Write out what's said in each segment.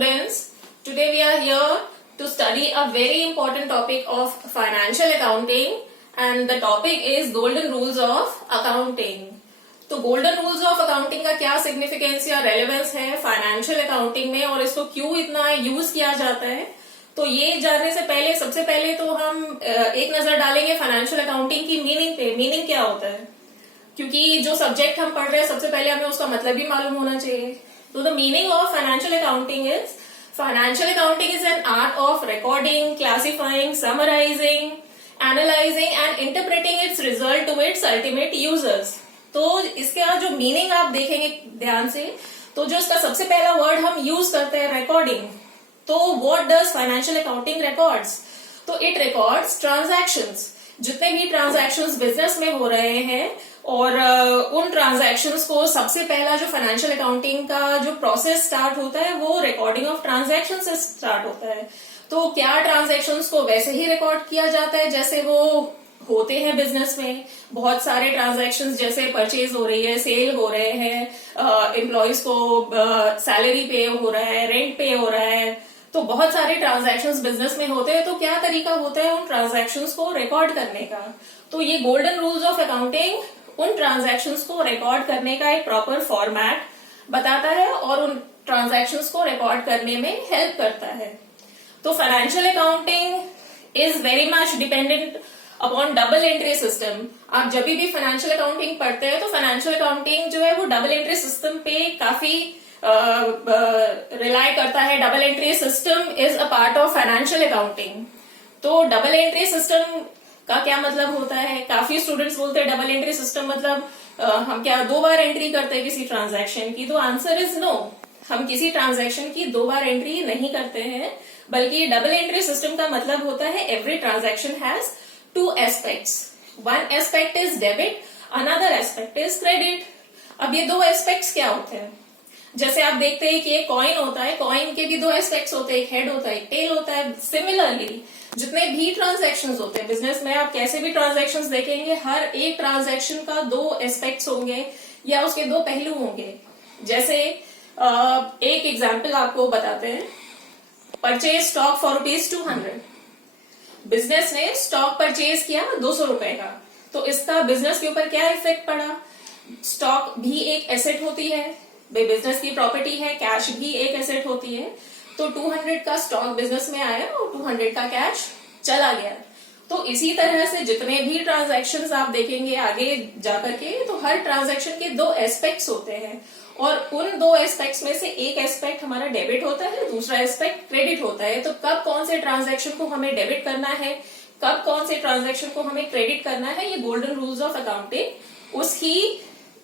students. Today we are here to study a very important topic of financial accounting and the topic is golden rules of accounting. तो golden rules of accounting का क्या significance या relevance है financial accounting में और इसको क्यों इतना यूज किया जाता है, तो ये जानने से पहले सबसे पहले तो हम एक नजर डालेंगे फाइनेंशियल अकाउंटिंग की मीनिंग पे। मीनिंग क्या होता है, क्योंकि जो सब्जेक्ट हम पढ़ रहे हैं सबसे पहले हमें उसका मतलब भी मालूम होना चाहिए। तो the meaning of financial accounting is an art of recording, classifying, summarising, analysing and interpreting its result to its ultimate users. तो इसका जो मीनिंग आप देखेंगे ध्यान से, तो जो इसका सबसे पहला वर्ड हम यूज करते हैं रिकॉर्डिंग, तो what does financial accounting records? तो इट रिकॉर्ड्स ट्रांजैक्शंस, जितने भी ट्रांजैक्शंस बिजनेस में हो रहे हैं और उन ट्रांजैक्शंस को सबसे पहला जो फाइनेंशियल अकाउंटिंग का जो प्रोसेस स्टार्ट होता है वो रिकॉर्डिंग ऑफ ट्रांजैक्शन से स्टार्ट होता है। तो क्या ट्रांजैक्शंस को वैसे ही रिकॉर्ड किया जाता है जैसे वो होते हैं बिजनेस में। बहुत सारे ट्रांजैक्शंस जैसे परचेज हो रही है, सेल हो रहे हैं, एम्प्लॉयज को सैलरी पे हो रहा है, रेंट पे हो रहा है, तो बहुत सारे ट्रांजैक्शंस बिजनेस में होते हैं। तो क्या तरीका होता है उन ट्रांजैक्शंस को रिकॉर्ड करने का? तो ये गोल्डन रूल्स ऑफ अकाउंटिंग उन ट्रांजैक्शंस को रिकॉर्ड करने का एक प्रॉपर फॉर्मेट बताता है और उन ट्रांजैक्शंस को रिकॉर्ड करने में हेल्प करता है। तो financial accounting is very much dependent upon double entry system. आप जब भी फाइनेंशियल अकाउंटिंग पढ़ते हैं तो फाइनेंशियल अकाउंटिंग जो है वो डबल एंट्री सिस्टम पे काफी रिलाई करता है। Double entry system is a part of financial accounting. तो डबल एंट्री सिस्टम का क्या मतलब होता है? काफी स्टूडेंट्स बोलते हैं डबल एंट्री सिस्टम मतलब हम क्या 2 बार एंट्री करते हैं किसी ट्रांजैक्शन की? तो आंसर इज नो, हम किसी ट्रांजैक्शन की 2 बार एंट्री नहीं करते हैं, बल्कि डबल एंट्री सिस्टम का मतलब होता है every transaction has 2 aspects. One aspect is debit, another aspect is credit. अब ये 2 aspects क्या होते हैं? जैसे आप देखते हैं कि एक कॉइन होता है, कॉइन के भी 2 एस्पेक्ट्स होते हैं, एक हेड होता है, एक टेल होता है। सिमिलरली जितने भी ट्रांजैक्शंस होते हैं बिजनेस में, आप कैसे भी ट्रांजैक्शंस देखेंगे, हर एक ट्रांजैक्शन का 2 एस्पेक्ट्स होंगे या उसके 2 पहलू होंगे। जैसे एक एग्जाम्पल आपको बताते हैं, परचेज स्टॉक फॉर ₹200। बिजनेस ने स्टॉक परचेज किया 200 रुपए का, तो इसका बिजनेस के ऊपर क्या इफेक्ट पड़ा? स्टॉक भी एक एसेट होती है, बिजनेस की प्रॉपर्टी है, कैश भी एक एसेट होती है। तो 200 का स्टॉक बिजनेस में आया और 200 का कैश चला गया। तो इसी तरह से जितने भी ट्रांजैक्शंस आप देखेंगे आगे जाकर के, तो हर ट्रांजैक्शन के 2 एस्पेक्ट्स होते हैं और उन 2 एस्पेक्ट्स में से एक एस्पेक्ट हमारा डेबिट होता है, दूसरा एस्पेक्ट क्रेडिट होता है। तो कब कौन से ट्रांजैक्शन को हमें डेबिट करना है, कब कौन से ट्रांजैक्शन को हमें क्रेडिट करना है, ये गोल्डन रूल्स ऑफ अकाउंटिंग उसकी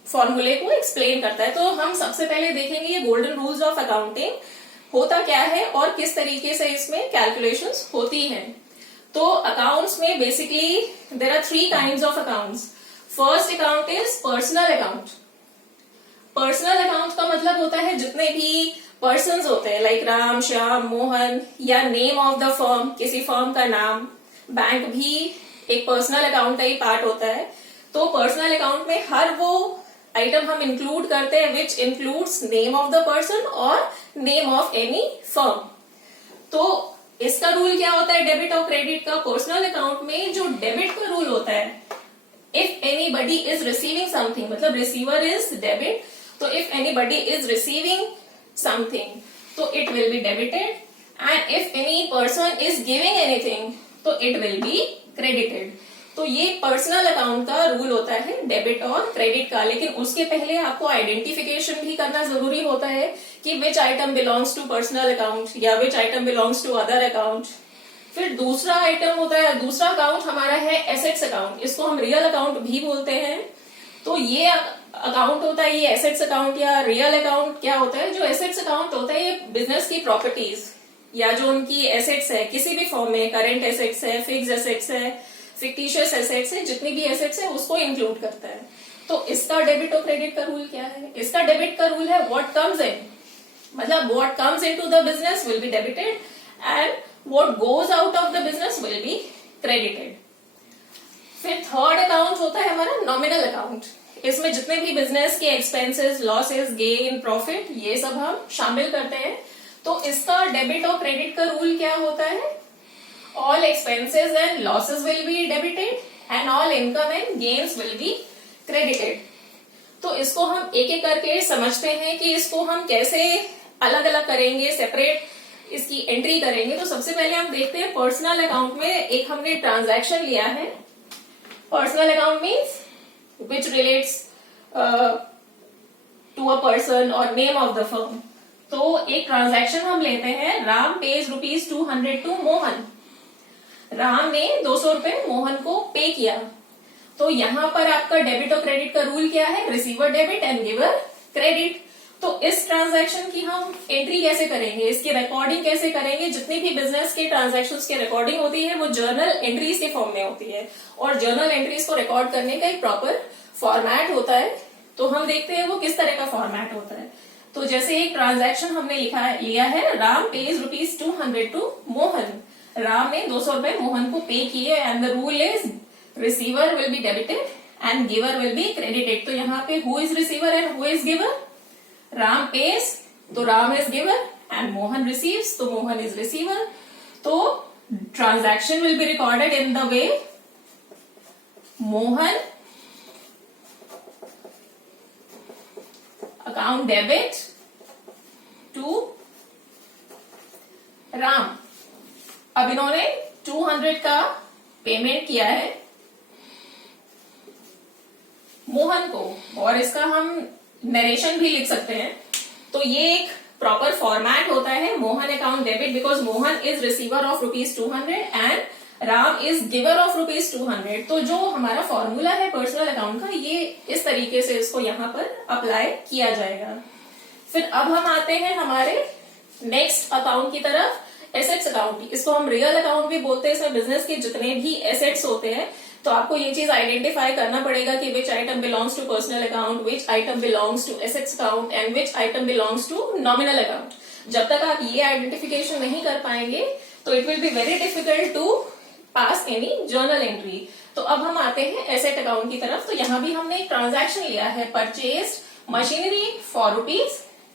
फॉर्मूले को एक्सप्लेन करता है। तो हम सबसे पहले देखेंगे ये गोल्डन रूल्स ऑफ अकाउंटिंग होता क्या है और किस तरीके से इसमें कैलकुलेशंस होती हैं। तो अकाउंट्स में basically there are 3 kinds of accounts. First account is personal account. Personal account का मतलब होता है जितने भी पर्सन्स होते हैं, लाइक राम, श्याम, मोहन, या नेम ऑफ द फर्म, किसी फर्म का नाम। बैंक भी एक पर्सनल अकाउंट का ही पार्ट होता है। तो पर्सनल अकाउंट में हर वो आइटम हम इंक्लूड करते हैं which includes name of the person और नेम ऑफ एनी फर्म। तो इसका रूल क्या होता है डेबिट और क्रेडिट का? पर्सनल अकाउंट में जो डेबिट का रूल होता है, if anybody is receiving something, मतलब रिसीवर इज डेबिट, तो if anybody is receiving something, तो it will be debited, and if any person is giving anything, तो it will be credited. तो ये पर्सनल अकाउंट का rule होता है debit और क्रेडिट का। लेकिन उसके पहले आपको आइडेंटिफिकेशन भी करना जरूरी होता है कि which item belongs to personal account या which item belongs to other account. फिर दूसरा आइटम होता है, दूसरा अकाउंट हमारा है एसेट्स अकाउंट, इसको हम रियल अकाउंट भी बोलते हैं। तो ये अकाउंट होता है, ये एसेट्स अकाउंट या रियल अकाउंट क्या होता है? जो एसेट्स अकाउंट होता है ये बिजनेस की प्रॉपर्टीज या जो उनकी एसेट्स है किसी भी फॉर्म में, करंट एसेट्स है, फिक्स्ड एसेट्स है, फिक्टिशियस एसेट्स है, जितनी भी एसेट्स है उसको इंक्लूड करता है। तो इसका डेबिट और क्रेडिट का रूल क्या है? इसका डेबिट का रूल है व्हाट कम्स इन, मतलब what comes into the business will be debited and what goes out of the business will be credited. फिर थर्ड अकाउंट होता है हमारा नॉमिनल अकाउंट। इसमें जितने भी बिजनेस के एक्सपेंसेस, लॉसेस, गेन, प्रॉफिट, ये सब हम शामिल करते हैं। तो इसका डेबिट और क्रेडिट का रूल क्या होता है? All expenses and losses will be debited and all income and gains will be credited. तो इसको हम एक एक करके समझते हैं कि इसको हम कैसे अलग अलग करेंगे, सेपरेट इसकी एंट्री करेंगे। तो सबसे पहले हम देखते हैं पर्सनल अकाउंट में एक हमने ट्रांजैक्शन लिया है। Personal account means which relates to a person और नेम ऑफ द फर्म। तो एक ट्रांजैक्शन हम लेते हैं, राम पेज ₹200 टू मोहन। राम ने 200 रुपए मोहन को पे किया। तो यहां पर आपका डेबिट और क्रेडिट का रूल क्या है? Receiver debit and giver credit. तो इस ट्रांजैक्शन की हम एंट्री कैसे करेंगे, इसकी रिकॉर्डिंग कैसे करेंगे? जितनी भी बिजनेस के ट्रांजैक्शंस की रिकॉर्डिंग होती है वो जर्नल एंट्रीज के फॉर्म में होती है, और जर्नल एंट्रीज को रिकॉर्ड करने का एक प्रॉपर फॉर्मेट होता है। तो हम देखते हैं वो किस तरह का फॉर्मेट होता है। तो जैसे एक ट्रांजैक्शन हमने लिया है, राम पेज ₹200 टू मोहन। राम ने 200 रुपए मोहन को पे किए and the rule is receiver will be debited and giver will be credited. तो यहाँ पे who is receiver and who is giver? Ram pays तो Ram is giver and Mohan receives तो मोहन इज रिसीवर। तो transaction will be recorded in the way Mohan account debit to Ram. अब इन्होंने 200 का payment किया है मोहन को, और इसका हम नरेशन भी लिख सकते हैं। तो ये एक प्रॉपर फॉर्मेट होता है, Mohan account debit because Mohan is receiver of ₹200 and Ram is giver of ₹200। तो जो हमारा फॉर्मूला है पर्सनल अकाउंट का, ये इस तरीके से इसको यहाँ पर अप्लाई किया जाएगा। फिर अब हम आते हैं हमारे नेक्स्ट अकाउंट की तरफ, एसेट्स अकाउंट। इसको हम रियल अकाउंट भी बोलते हैं। इसमें बिजनेस के जितने भी एसेट्स होते हैं, तो आपको ये चीज आइडेंटिफाई करना पड़ेगा कि which item belongs to personal account, which item belongs to assets account and which item belongs to nominal account. जब तक आप ये आइडेंटिफिकेशन नहीं कर पाएंगे तो it will be very difficult to pass any journal entry. तो अब हम आते हैं एसेट अकाउंट की तरफ। तो यहाँ भी हमने एक ट्रांजैक्शन लिया है, परचेज मशीनरी फॉर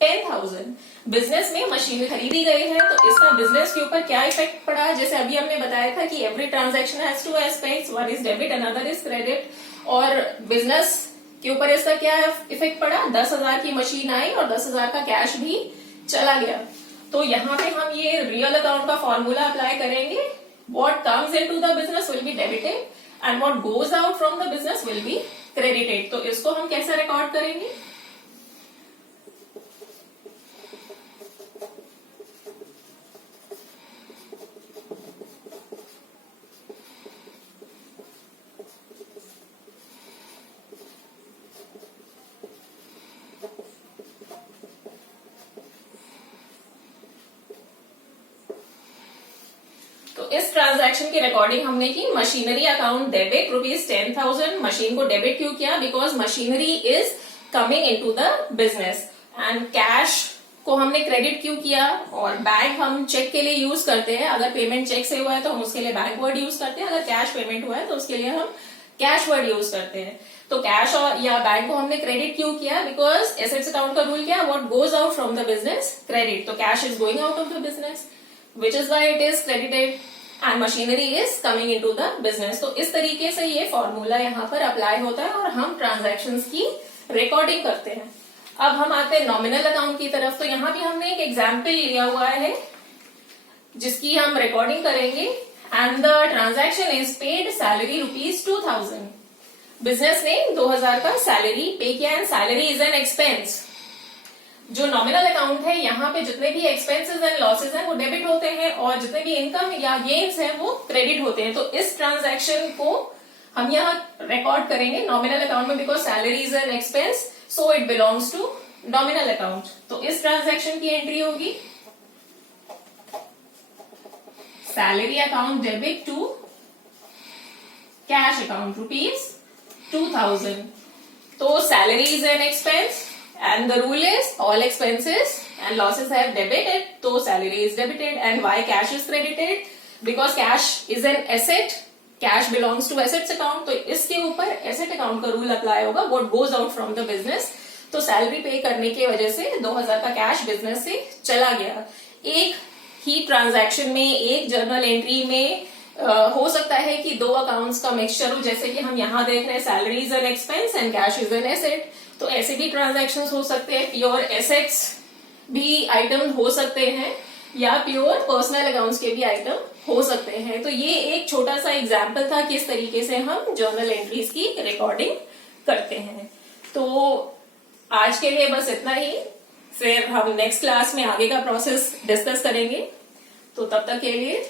₹10,000। बिजनेस में मशीनरी खरीदी गई है। तो इसका बिजनेस के ऊपर क्या इफेक्ट पड़ा? जैसे अभी हमने बताया था कि every transaction has two aspects, one is debit another is credit. और बिजनेस के ऊपर इसका क्या इफेक्ट पड़ा? 10,000 की मशीन आई और 10,000 का कैश भी चला गया। तो यहाँ पे हम ये रियल अकाउंट का फॉर्मूला अप्लाई करेंगे। What comes into the business will be debited and what goes out from the business will be credited. तो इसको हम कैसे रिकॉर्ड करेंगे? इस ट्रांजैक्शन की रिकॉर्डिंग हमने की। Machinery account debit ₹10,000। मशीन को डेबिट क्यों किया? Because machinery is coming into the business. And cash को हमने क्रेडिट क्यों किया? और बैंक हम चेक के लिए यूज करते हैं। अगर पेमेंट चेक से हुआ है तो हम उसके लिए बैंक वर्ड यूज करते हैं, अगर कैश पेमेंट हुआ है तो उसके लिए हम कैश वर्ड यूज करते हैं। तो कैश और या बैंक को हमने क्रेडिट क्यों किया? बिकॉज एसेट्स अकाउंट का रूल क्या है? What goes out from the business credit. तो cash is going out of the business which is why it is credited and machinery is coming into the business. तो इस तरीके से ये formula यहाँ पर अप्लाई होता है और हम ट्रांजैक्शंस की रिकॉर्डिंग करते हैं। अब हम आते हैं नॉमिनल अकाउंट की तरफ। तो यहाँ भी हमने एक एग्जाम्पल लिया हुआ है जिसकी हम रिकॉर्डिंग करेंगे। And the transaction is paid salary ₹2,000। Business ने 2,000 का सैलरी पे किया and salary is an expense. जो नॉमिनल अकाउंट है यहाँ पे जितने भी एक्सपेंसेस एंड लॉसेज हैं वो डेबिट होते हैं और जितने भी इनकम या गेन्स हैं वो क्रेडिट होते हैं। तो इस ट्रांजैक्शन को हम यहाँ रिकॉर्ड करेंगे नॉमिनल अकाउंट में because salary is an expense, so it belongs to nominal account. तो इस ट्रांजैक्शन की एंट्री होगी salary account debit to cash account ₹2,000। तो salary is an expense and the rule is all expenses and losses have debited, so salary is debited. And why cash is credited? Because cash is an asset, cash belongs to assets account. तो इसके ऊपर asset account का rule apply होगा, what goes out from the business। तो salary पे करने की वजह से 2,000 का कैश बिजनेस से चला गया। एक ही ट्रांजैक्शन में, एक जर्नल एंट्री में हो सकता है कि दो अकाउंट्स का मिक्सचर हो, जैसे कि हम यहाँ देख रहे हैं salary is an expense and cash is an asset. तो ऐसे भी ट्रांजैक्शन हो सकते हैं, प्योर एसेट्स भी आइटम हो सकते हैं या प्योर पर्सनल अकाउंट्स के भी आइटम हो सकते हैं। तो ये एक छोटा सा एग्जाम्पल था किस तरीके से हम जर्नल एंट्रीज की रिकॉर्डिंग करते हैं। तो आज के लिए बस इतना ही, फिर हम नेक्स्ट क्लास में आगे का प्रोसेस डिस्कस करेंगे। तो तब तक के लिए